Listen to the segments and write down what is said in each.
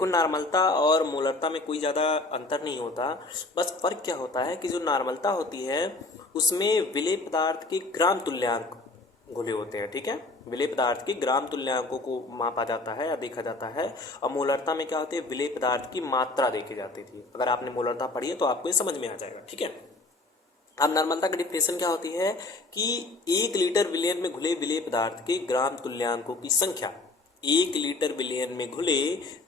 देखो नार्मलता और मोलरता में कोई ज़्यादा अंतर नहीं होता, बस फ़र्क क्या होता है कि जो नार्मलता होती है उसमें विलेय पदार्थ के ग्राम तुल्यांक घुले होते हैं, ठीक है। विलेय पदार्थ के ग्राम तुल्यांकों को मापा जाता है या देखा जाता है। और मोलरता में क्या होती है, विलेय पदार्थ की मात्रा देखी जाती थी। अगर आपने मोलरता पढ़ी है तो आपको ये समझ में आ जाएगा, ठीक है। अब नार्मलता की डिफिनेशन क्या होती है कि 1 लीटर विलयन में घुले विलेय पदार्थ के ग्राम तुल्यांकों की संख्या, 1 लीटर विलयन में घुले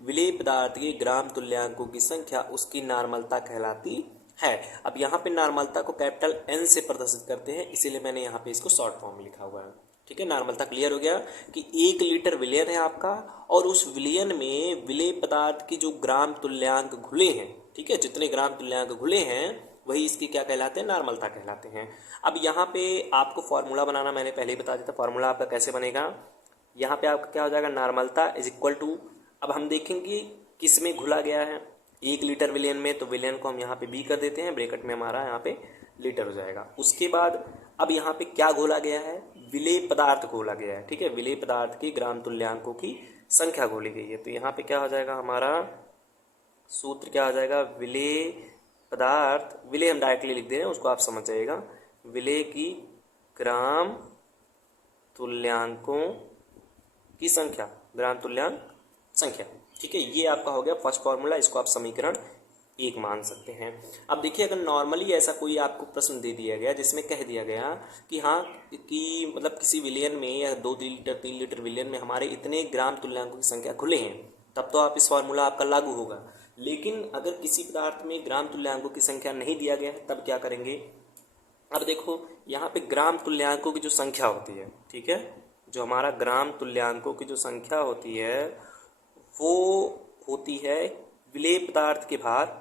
विलेय पदार्थ के ग्राम तुल्यांकों की संख्या उसकी नार्मलता कहलाती है। अब यहाँ पे नार्मलता को कैपिटल एन से प्रदर्शित करते हैं, इसीलिए मैंने यहाँ पे इसको शॉर्ट फॉर्म में लिखा हुआ है, ठीक है। नार्मलता क्लियर हो गया कि 1 लीटर विलयन है आपका और उस विलयन में विलेय पदार्थ की जो ग्राम तुल्यांक घुले हैं, ठीक है, जितने ग्राम तुल्यांक घुले हैं वही इसकी क्या कहलाते हैं, नार्मलता कहलाते हैं। अब यहाँ पे आपको फॉर्मूला बनाना मैंने पहले ही बता दिया था। फॉर्मूला आपका कैसे बनेगा, यहाँ पे आपका क्या हो जाएगा, नार्मलता इज इक्वल टू, अब हम देखेंगे किस में घुला गया है, 1 लीटर विलयन में, तो विलयन को हम यहाँ पे बी कर देते हैं, ब्रैकेट में हमारा यहाँ पे लीटर हो जाएगा। उसके बाद अब यहाँ पे क्या घोला गया है, विलेय पदार्थ घोला गया है, ठीक है। विलेय पदार्थ के ग्राम तुल्यांकों की संख्या घोली गई है, तो यहाँ पे क्या हो जाएगा, हमारा सूत्र क्या हो जाएगा, विलेय पदार्थ, विलेय हम डायरेक्टली लिख दे रहे हैं, उसको आप समझ जाइएगा, विलेय की ग्राम तुल्यांकों की संख्या, ग्राम तुल्यांक संख्या, ठीक है। ये आपका हो गया फर्स्ट फॉर्मूला, इसको आप समीकरण 1 मान सकते हैं। अब देखिए अगर नॉर्मली ऐसा कोई आपको प्रश्न दे दिया गया जिसमें कह दिया गया कि हाँ कि मतलब किसी विलयन में या 2 लीटर 3 लीटर विलयन में हमारे इतने ग्राम तुल्यांकों की संख्या खुले हैं, तब तो आप इस फॉर्मूला आपका लागू होगा। लेकिन अगर किसी पदार्थ में ग्राम तुल्यांकों की संख्या नहीं दिया गया है तब क्या करेंगे। अब देखो यहाँ पे ग्राम तुल्यांकों की जो संख्या होती है, ठीक है, जो हमारा ग्राम तुल्यांकों की जो संख्या होती है वो होती है विलेय पदार्थ के भार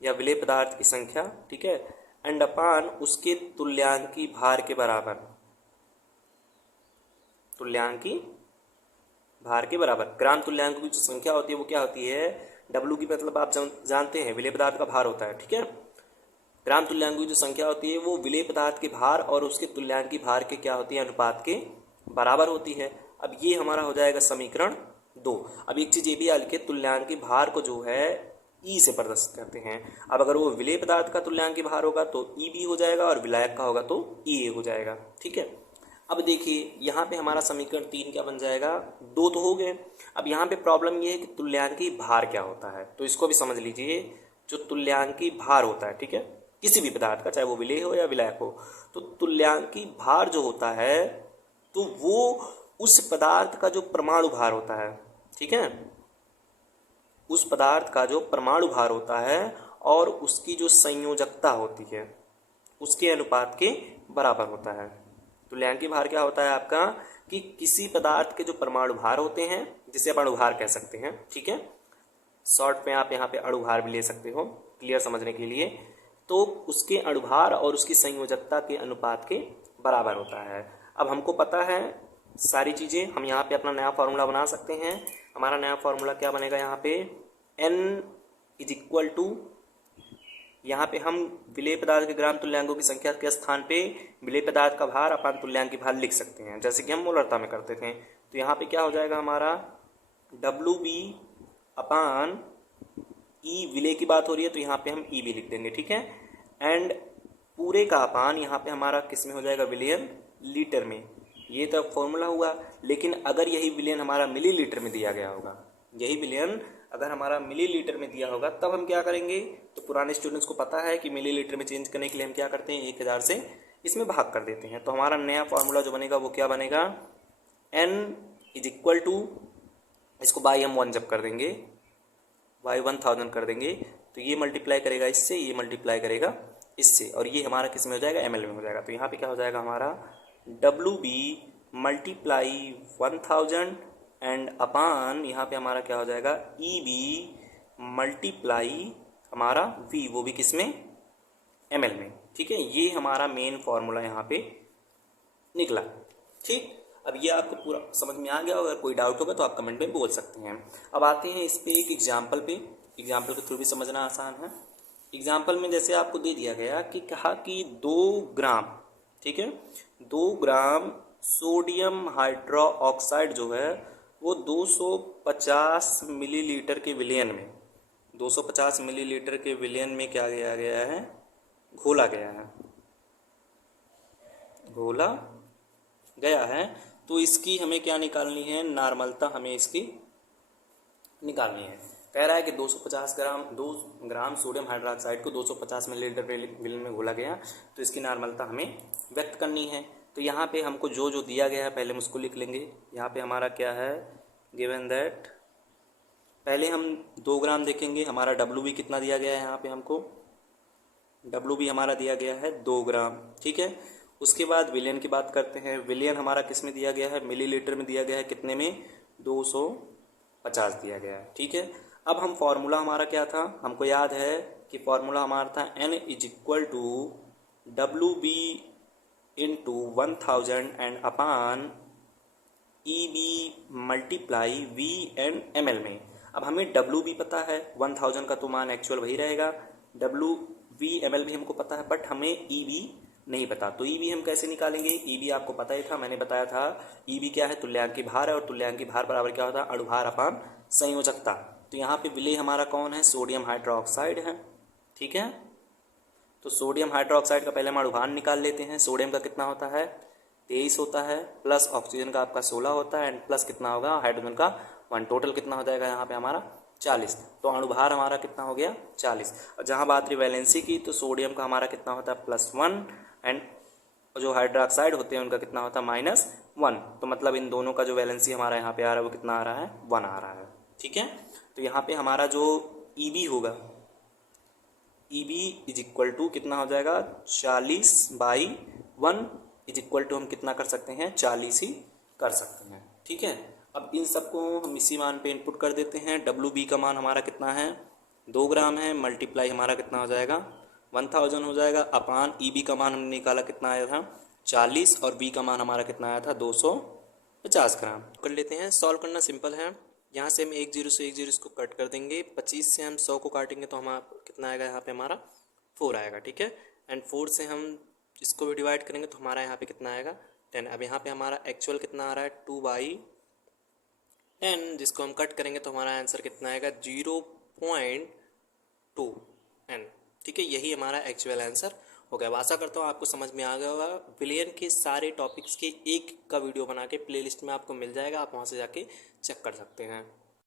या विलेय पदार्थ की संख्या, ठीक है, एंड अपान उसके तुल्यांकी भार के बराबर, तुल्यांकी भार के बराबर। ग्राम तुल्यांकों की जो संख्या होती है वो क्या होती है, डब्ल्यू की मतलब आप जानते हैं विलेय पदार्थ का भार होता है, ठीक है। ग्राम तुल्यांकों की जो संख्या होती है वो विलेय पदार्थ के भार और उसके तुल्यांकी भार के क्या होती है, अनुपात के बराबर होती है। अब ये हमारा हो जाएगा समीकरण 2। अब एक चीज ये भी याद रखिए, तुल्यांकी भार को जो है ई से प्रदर्शित करते हैं। अब अगर वो विलेय पदार्थ का तुल्यांकी भार होगा तो ई बी हो जाएगा और विलायक का होगा तो ई ए हो जाएगा, ठीक है। अब देखिए यहाँ पे हमारा समीकरण 3 क्या बन जाएगा, 2 तो हो गए। अब यहाँ पे प्रॉब्लम ये है कि तुल्यांकी भार क्या होता है, तो इसको भी समझ लीजिए। जो तुल्यांकी भार होता है, ठीक है, किसी भी पदार्थ का, चाहे वो विलेय हो या विलायक हो, तो तुल्यांकी भार जो होता है तो वो उस पदार्थ का जो परमाणु भार होता है, ठीक है, उस पदार्थ का जो परमाणु भार होता है और उसकी जो संयोजकता होती है उसके अनुपात के बराबर होता है। तुल्यांकी भार क्या होता है आपका कि किसी पदार्थ के जो परमाणु भार होते हैं, जिसे आप अणुभार कह सकते हैं, ठीक है, शॉर्ट में आप यहाँ पे अणुभार भी ले सकते हो क्लियर समझने के लिए, तो उसके अणुभार और उसकी संयोजकता के अनुपात के बराबर होता है। अब हमको पता है सारी चीज़ें, हम यहाँ पे अपना नया फॉर्मूला बना सकते हैं। हमारा नया फॉर्मूला क्या बनेगा, यहाँ पे n इज इक्वल टू, यहाँ पे हम विलेय पदार्थ के ग्राम तुल्यांकों की संख्या के स्थान पे विलेय पदार्थ का भार अपान तुल्यांकी भार लिख सकते हैं, जैसे कि हम मोलरता में करते थे। तो यहाँ पे क्या हो जाएगा हमारा डब्ल्यू बी अपान ई, विलेय की बात हो रही है तो यहाँ पे हम ई बी लिख देंगे, ठीक है, एंड पूरे का अपान यहाँ पे हमारा किस में हो जाएगा, विलियन लीटर में। ये तो फॉर्मूला हुआ, लेकिन अगर यही विलियन हमारा मिलीलीटर में दिया गया होगा, यही विलियन अगर हमारा मिलीलीटर में दिया होगा तब हम क्या करेंगे, तो पुराने स्टूडेंट्स को पता है कि मिलीलीटर में चेंज करने के लिए हम क्या करते हैं, 1000 से इसमें भाग कर देते हैं। तो हमारा नया फॉर्मूला जो बनेगा वो क्या बनेगा, n इज इक्वल टू, इसको बाई हम 1 जब कर देंगे, बाई 1000 कर देंगे तो ये मल्टीप्लाई करेगा इससे, ये मल्टीप्लाई करेगा इससे, और ये हमारा किस में हो जाएगा, ml में हो जाएगा। तो यहाँ पे क्या हो जाएगा हमारा WB मल्टीप्लाई 1000 एंड अपान यहाँ पे हमारा क्या हो जाएगा EB मल्टीप्लाई हमारा V, वो भी किस में, ml में, ठीक है। ये हमारा मेन फॉर्मूला यहाँ पे निकला, ठीक। अब ये आपको पूरा समझ में आ गया, अगर कोई डाउट होगा तो आप कमेंट में बोल सकते हैं। अब आते हैं इस पे एक एग्जाम्पल पे, एग्जाम्पल के थ्रू भी समझना आसान है। एग्जाम्पल में जैसे आपको दे दिया गया कि कहा कि 2 ग्राम, ठीक है, 2 ग्राम सोडियम हाइड्रोक्साइड जो है वो 250 मिलीलीटर के विलियन में, 250 मिलीलीटर के विलियन में क्या किया गया है, घोला गया है, घोला गया है। तो इसकी हमें क्या निकालनी है, नॉर्मलता हमें इसकी निकालनी है। कह रहा है कि 250 ग्राम 2 ग्राम सोडियम हाइड्रोक्साइड को 250 मिलीलीटर विलियन में घोला गया, तो इसकी नॉर्मलता हमें व्यक्त करनी है। तो यहाँ पे हमको जो जो दिया गया है पहले हम उसको लिख लेंगे। यहाँ पे हमारा क्या है, गिवन दैट, पहले हम 2 ग्राम देखेंगे, हमारा डब्ल्यू बी कितना दिया गया है, यहाँ पे हमको डब्ल्यू बी हमारा दिया गया है 2 ग्राम, ठीक है। उसके बाद विलियन की बात करते हैं। विलियन हमारा किस में दिया गया है, मिलीलीटर में दिया गया है, कितने में, 250 दिया गया है, ठीक है। अब हम फॉर्मूला हमारा क्या था, हमको याद है कि फॉर्मूला हमारा था N is equal to W B into 1000 and upon E B multiply V and M L में। अब हमें डब्ल्यू बी पता है, 1000 का तो मान एक्चुअल वही रहेगा, डब्ल्यू वी एम एल भी हमको पता है, बट हमें ई बी नहीं पता। तो ई बी हम कैसे निकालेंगे, ई बी आपको पता ही था, मैंने बताया था ई बी क्या है, तुल्यांकी भार है, और तुल्यांकी भार बराबर क्या होता है, अणुभार अपान संयोजकता। तो यहाँ पे विलेय हमारा कौन है, सोडियम हाइड्रोक्साइड है, ठीक है। तो सोडियम हाइड्रोक्साइड का पहले हम अणुभार निकाल लेते हैं। सोडियम का कितना होता है, 23 होता है, प्लस ऑक्सीजन का आपका 16 होता है, एंड प्लस कितना होगा, हाइड्रोजन का 1, टोटल कितना हो जाएगा यहाँ पे हमारा 40। तो अणुभार हमारा कितना हो गया, 40। और जहाँ बात रही वैलेंसी की, तो सोडियम का हमारा कितना होता है, +1, एंड जो हाइड्रोक्साइड होते हैं उनका कितना होता है, -1। तो मतलब इन दोनों का जो वैलेंसी हमारा यहाँ पे आ रहा है वो कितना आ रहा है, 1 आ रहा है, ठीक है। तो यहाँ पे हमारा जो ई बी होगा, E B is equal to कितना हो जाएगा, 40/1 इज इक्वल टू हम कितना कर सकते हैं, 40 ही कर सकते हैं, ठीक है। अब इन सबको हम इसी मान पे इनपुट कर देते हैं। डब्ल्यू बी का मान हमारा कितना है, 2 ग्राम है, मल्टीप्लाई हमारा कितना हो जाएगा, 1000 हो जाएगा, अपान ई बी का मान हमने निकाला कितना आया था, 40, और बी का मान हमारा कितना आया था, 250 ग्राम। कर लेते हैं, सॉल्व करना सिंपल है। यहाँ से हम 10 से 10 इसको कट कर देंगे, 25 से हम 100 को काटेंगे तो हमारा कितना आएगा, यहाँ पे हमारा 4 आएगा, ठीक है। एंड 4 से हम इसको भी डिवाइड करेंगे तो हमारा यहाँ पे कितना आएगा, 10। अब यहाँ पे हमारा एक्चुअल कितना आ रहा है, 2/10, जिसको हम कट करेंगे तो हमारा आंसर कितना आएगा, 0.2n, ठीक है। यही हमारा एक्चुअल आंसर हो गया। आशा करता हूँ आपको समझ में आ गया होगा। विलियन के सारे टॉपिक्स के एक का वीडियो बना के प्लेलिस्ट में आपको मिल जाएगा, आप वहाँ से जाके चेक कर सकते हैं।